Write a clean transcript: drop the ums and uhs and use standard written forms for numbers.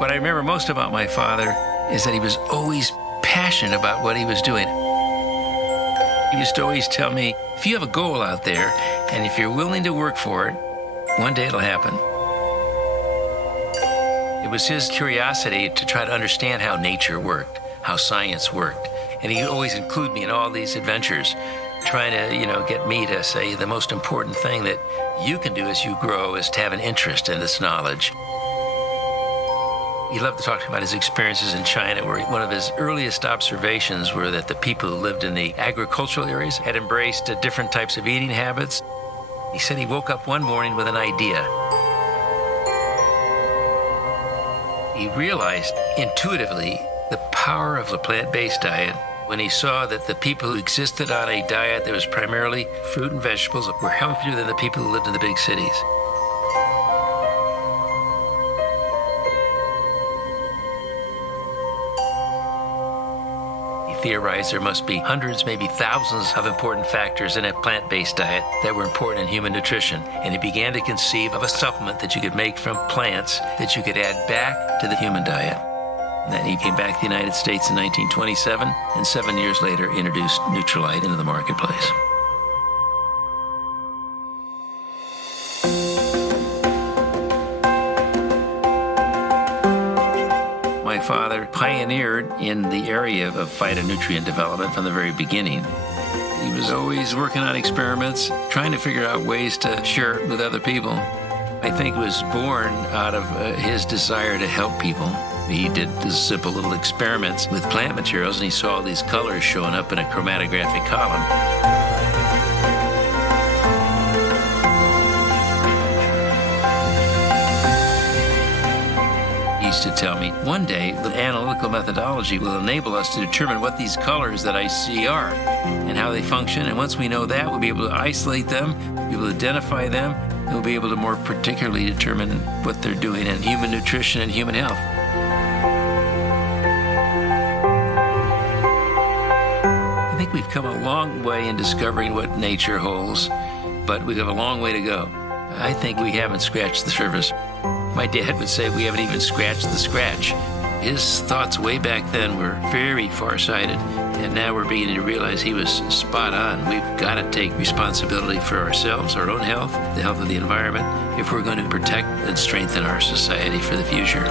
What I remember most about my father is that he was always passionate about what he was doing. He used to always tell me, if you have a goal out there, and if you're willing to work for it, one day it'll happen. It was his curiosity to try to understand how nature worked, how science worked. And he'd always include me in all these adventures, trying to, get me to say the most important thing that you can do as you grow is to have an interest in this knowledge. He loved to talk about his experiences in China, where one of his earliest observations were that the people who lived in the agricultural areas had embraced different types of eating habits. He said he woke up one morning with an idea. He realized intuitively the power of a plant-based diet when he saw that the people who existed on a diet that was primarily fruit and vegetables were healthier than the people who lived in the big cities. Theorized there must be hundreds, maybe thousands of important factors in a plant-based diet that were important in human nutrition. And he began to conceive of a supplement that you could make from plants that you could add back to the human diet. And then he came back to the United States in 1927, and 7 years later introduced Nutrilite into the marketplace. My father pioneered in the area of phytonutrient development from the very beginning. He was always working on experiments, trying to figure out ways to share it with other people. I think it was born out of his desire to help people. He did these simple little experiments with plant materials, and he saw these colors showing up in a chromatographic column. Used to tell me, one day the analytical methodology will enable us to determine what these colors that I see are and how they function. And once we know that, we'll be able to isolate them, be able to identify them, and we'll be able to more particularly determine what they're doing in human nutrition and human health. I think we've come a long way in discovering what nature holds, but we have a long way to go. I think we haven't scratched the surface. My dad would say we haven't even scratched the scratch. His thoughts way back then were very far-sighted, and now we're beginning to realize he was spot on. We've got to take responsibility for ourselves, our own health, the health of the environment, if we're going to protect and strengthen our society for the future.